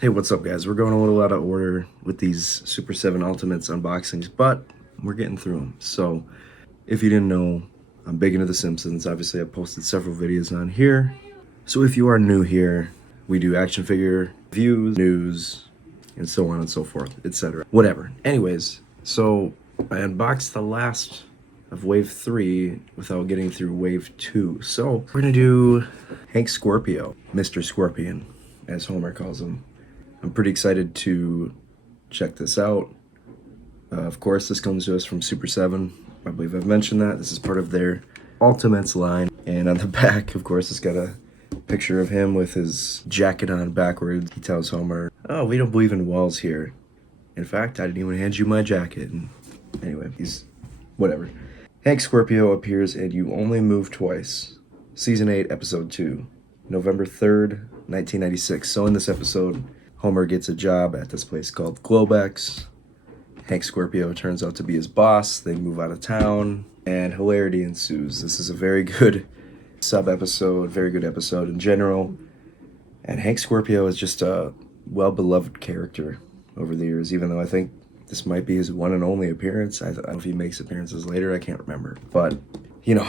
Hey, what's up, guys? We're going a little out of order with these Super 7 Ultimates unboxings, but we're getting through them. So, if you didn't know, I'm big into The Simpsons. Obviously, I've posted several videos on here. So, if you are new here, we do action figure reviews, news, and so on and so forth, etc. Whatever. Anyways, so I unboxed the last of Wave 3 without getting through Wave 2. So, we're gonna do Hank Scorpio, Mr. Scorpion, as Homer calls him. I'm pretty excited to check this out. Of course, this comes to us from Super 7. I believe I've mentioned that. This is part of their Ultimates line. And on the back, of course, it's got a picture of him with his jacket on backwards. He tells Homer, "Oh, we don't believe in walls here. In fact, I didn't even hand you my jacket." And anyway, he's whatever. Hank Scorpio appears in You Only Move Twice, Season 8, Episode 2, November 3rd, 1996. So in this episode, Homer gets a job at this place called Globex. Hank Scorpio turns out to be his boss. They move out of town, and hilarity ensues. This is a very good sub-episode, very good episode in general. And Hank Scorpio is just a well-beloved character over the years, even though I think this might be his one and only appearance. I don't know if he makes appearances later, I can't remember. But,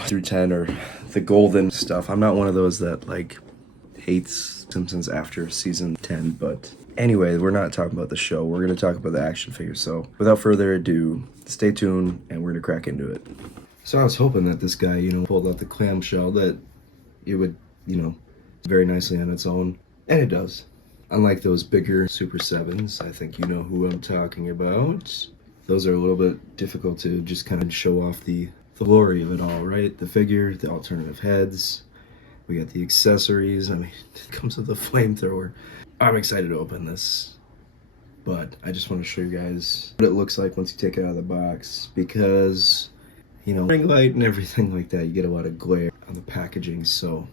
through 10 or the golden stuff, I'm not one of those that, hates Simpsons after season 10, but anyway, we're not talking about the show. We're going to talk about the action figures. So without further ado, stay tuned and we're going to crack into it. So I was hoping that this guy, pulled out the clamshell, that it would, very nicely on its own. And it does. Unlike those bigger Super 7s, I think you know who I'm talking about. Those are a little bit difficult to just kind of show off the glory of it all, right? The figure, the alternative heads. We got the accessories. I mean, it comes with a flamethrower. I'm excited to open this, but I just want to show you guys what it looks like once you take it out of the box, because, ring light and everything like that, you get a lot of glare on the packaging, so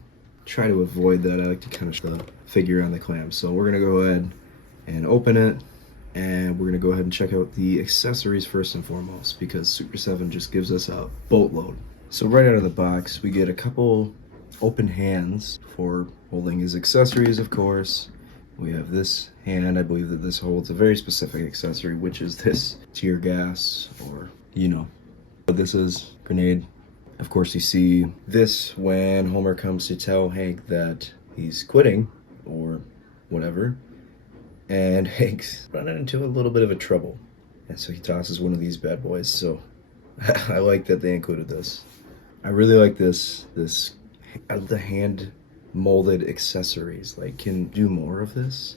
try to avoid that. I like to kind of show the figure on the clamp. So we're going to go ahead and open it, and we're going to go ahead and check out the accessories first and foremost, because Super 7 just gives us a boatload. So right out of the box, we get a couple open hands for holding his accessories, of course. We have this hand. I believe that this holds a very specific accessory, which is this tear gas, or But this is grenade. Of course, you see this when Homer comes to tell Hank that he's quitting or whatever, and Hank's running into a little bit of a trouble, and so he tosses one of these bad boys. So I like that they included this. I really like this the hand molded accessories. Can do more of this,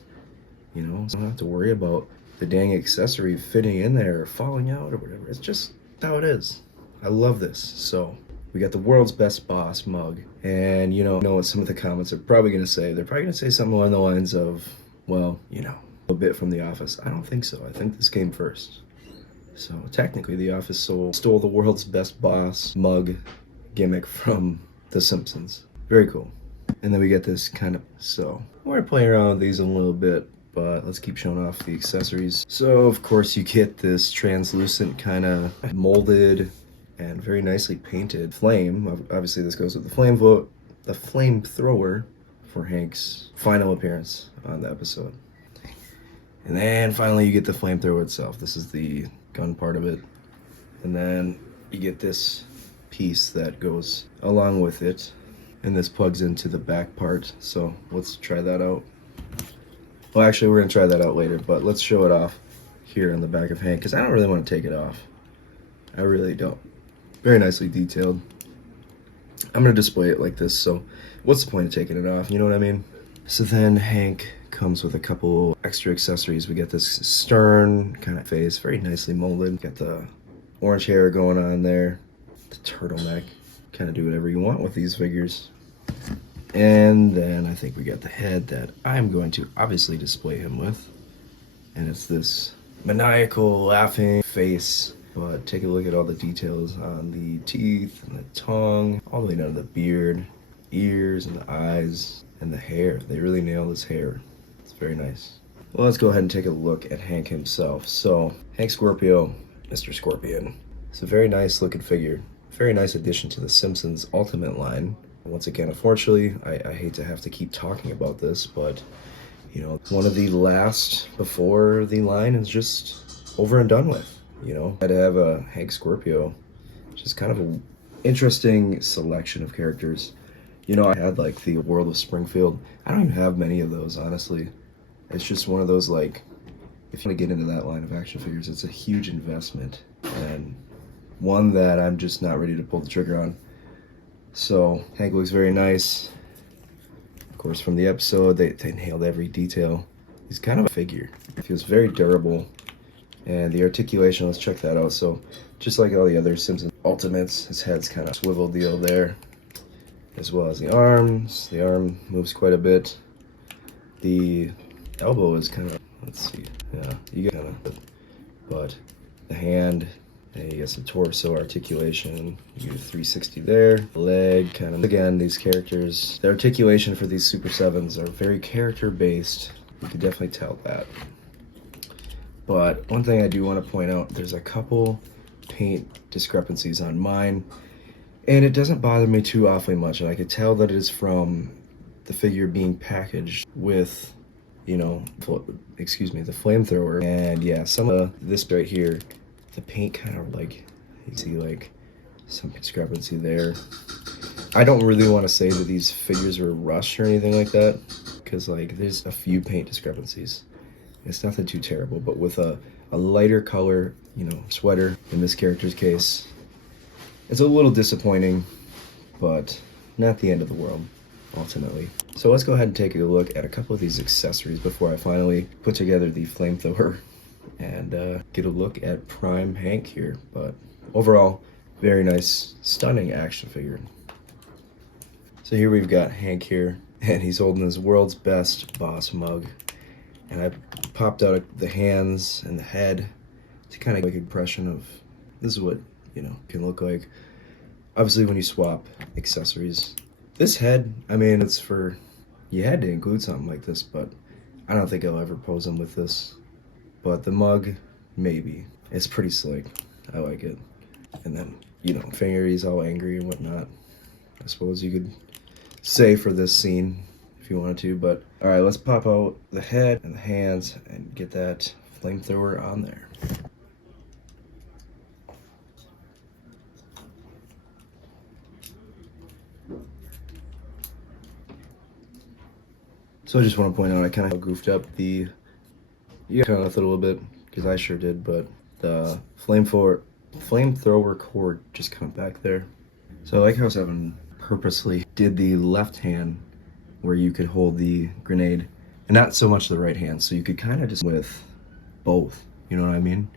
so I don't have to worry about the dang accessory fitting in there or falling out or whatever. It's just how it is. I love this. So we got the world's best boss mug, and know what some of the comments are probably going to say. They're probably going to say something along the lines of, well, a bit from The Office. I don't think so. I think this came first. So technically The Office stole the world's best boss mug gimmick from The Simpsons. Very cool. And then we get this so we're playing around with these a little bit, but let's keep showing off the accessories. So of course you get this translucent kind of molded and very nicely painted flame. Obviously this goes with the flamethrower for Hank's final appearance on the episode. And then finally you get the flamethrower itself. This is the gun part of it. And then you get this piece that goes along with it. And this plugs into the back part, so let's try that out. Well, actually, we're going to try that out later, but let's show it off here on the back of Hank, because I don't really want to take it off. I really don't. Very nicely detailed. I'm going to display it like this, so what's the point of taking it off, you know what I mean? So then Hank comes with a couple extra accessories. We get this stern kind of face, very nicely molded. Got the orange hair going on there, the turtleneck. Kind of do whatever you want with these figures. And then I think we got the head that I'm going to obviously display him with, and it's this maniacal laughing face. But take a look at all the details on the teeth and the tongue, all the way down to the beard, ears and the eyes and the hair. They really nailed his hair. It's very nice. Well, let's go ahead and take a look at Hank himself. So Hank Scorpio, Mr. Scorpion. It's a very nice looking figure. Very nice addition to the Simpsons Ultimate line. Once again, unfortunately, I hate to have to keep talking about this, but You know, one of the last before the line is just over and done with. You know, I had to have a Hank Scorpio, which is kind of an interesting selection of characters. You know, I had like the World of Springfield. I don't even have many of those, honestly. It's just one of those, like, if you want to get into that line of action figures, it's a huge investment and one that I'm just not ready to pull the trigger on. So Hank looks very nice. Of course, from the episode, they nailed every detail. He's kind of a figure. He feels very durable. And the articulation, let's check that out. So just like all the other Simpsons Ultimates, his head's kind of swivel deal there. As well as the arms. The arm moves quite a bit. The elbow is kind of, let's see, yeah, you get kind of, but the hand, and you get some torso articulation. You get a 360 there. The leg, kind of, again, these characters, the articulation for these Super 7s are very character based. You can definitely tell that. But one thing I do want to point out, there's a couple paint discrepancies on mine. And it doesn't bother me too awfully much, and I could tell that it is from the figure being packaged with, you know, the flamethrower. And yeah, some of this right here, the paint kind of like, you see like some discrepancy there. I don't really want to say that these figures were rushed or anything like that, because like there's a few paint discrepancies. It's nothing too terrible, but with a lighter color, you know, sweater in this character's case, it's a little disappointing, but not the end of the world, ultimately. So let's go ahead and take a look at a couple of these accessories before I finally put together the flamethrower and get a look at Prime Hank here. But overall, very nice, stunning action figure. So here we've got Hank here, and he's holding his world's best boss mug. And I popped out the hands and the head to kind of make an impression of this is what, you know, can look like. Obviously, when you swap accessories, this head, I mean, it's for, you had to include something like this, but I don't think I'll ever pose him with this. But the mug, maybe. It's pretty slick. I like it. And then, you know, finger, he's all angry and whatnot. I suppose you could say for this scene if you wanted to, but all right, let's pop out the head and the hands and get that flamethrower on there. So I just want to point out I kind of goofed up the, you kind of left it a little bit, because I sure did, but the flamethrower cord just kind of back there. So I like how 7 purposely did the left hand where you could hold the grenade, and not so much the right hand, so you could kind of just with both, you know what I mean?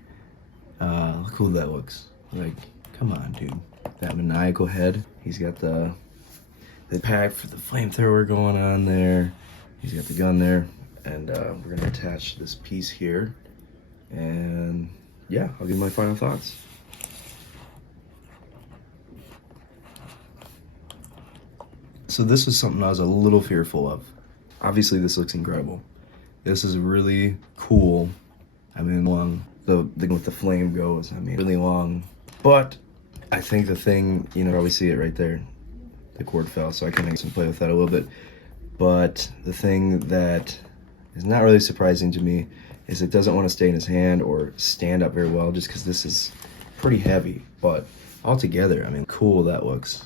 Look how cool that looks. Like, come on, dude. That maniacal head. He's got the pack for the flamethrower going on there. He's got the gun there, and we're gonna attach this piece here, and yeah, I'll give my final thoughts. So this is something I was a little fearful of. Obviously, this looks incredible. This is really cool. I mean, long the with the flame goes. I mean, really long. But I think the thing, you know, probably see it right there. The cord fell, so I can make some play with that a little bit. But the thing that is not really surprising to me is it doesn't want to stay in his hand or stand up very well, just because this is pretty heavy. But altogether, I mean, cool that looks.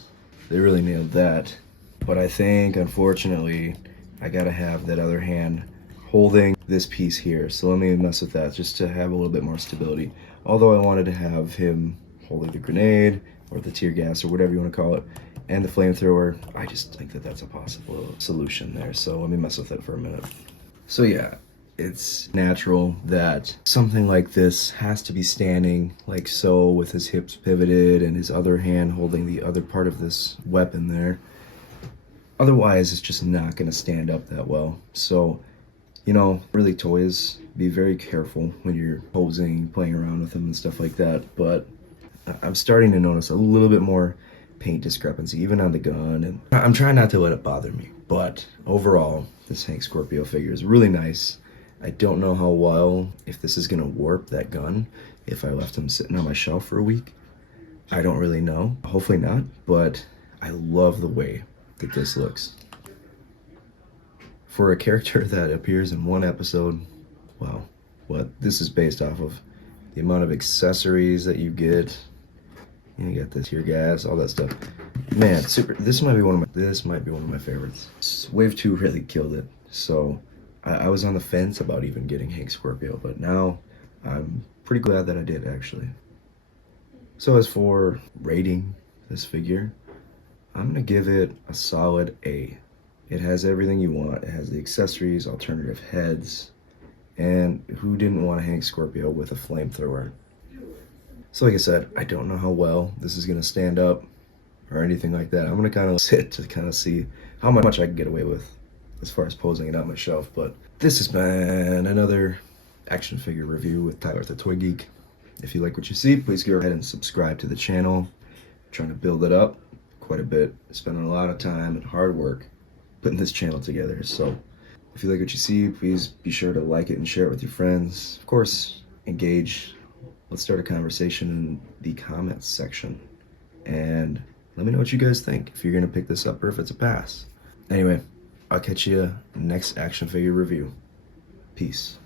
They really nailed that. But I think, unfortunately, I gotta have that other hand holding this piece here. So let me mess with that just to have a little bit more stability. Although I wanted to have him holding the grenade or the tear gas or whatever you want to call it, and the flamethrower, I just think that that's a possible solution there. So let me mess with it for a minute. So yeah, it's natural that something like this has to be standing like so, with his hips pivoted and his other hand holding the other part of this weapon there. Otherwise, it's just not going to stand up that well. So, you know, really toys, be very careful when you're posing, playing around with them and stuff like that. But I'm starting to notice a little bit more paint discrepancy, even on the gun, and I'm trying not to let it bother me. But overall, this Hank Scorpio figure is really nice. I don't know how well, if this is gonna warp that gun if I left him sitting on my shelf for a week. I don't really know. Hopefully not, but I love the way that this looks. For a character that appears in one episode, wow, what this is based off of, the amount of accessories that you get. You got this tear gas, all that stuff. Man, this might be one of my favorites. Wave 2 really killed it. So I was on the fence about even getting Hank Scorpio, but now I'm pretty glad that I did, actually. So as for rating this figure, I'm gonna give it a solid A. It has everything you want. It has the accessories, alternative heads, and who didn't want a Hank Scorpio with a flamethrower? So like I said, I don't know how well this is gonna stand up or anything like that. I'm gonna kind of sit to kind of see how much I can get away with as far as posing it on my shelf. But this has been another action figure review with Tyler the Toy Geek. If you like what you see, please go ahead and subscribe to the channel. I'm trying to build it up quite a bit, spending a lot of time and hard work putting this channel together. So if you like what you see, please be sure to like it and share it with your friends. Of course, engage. Let's start a conversation in the comments section. And let me know what you guys think, if you're gonna pick this up or if it's a pass. Anyway, I'll catch you next action figure review. Peace.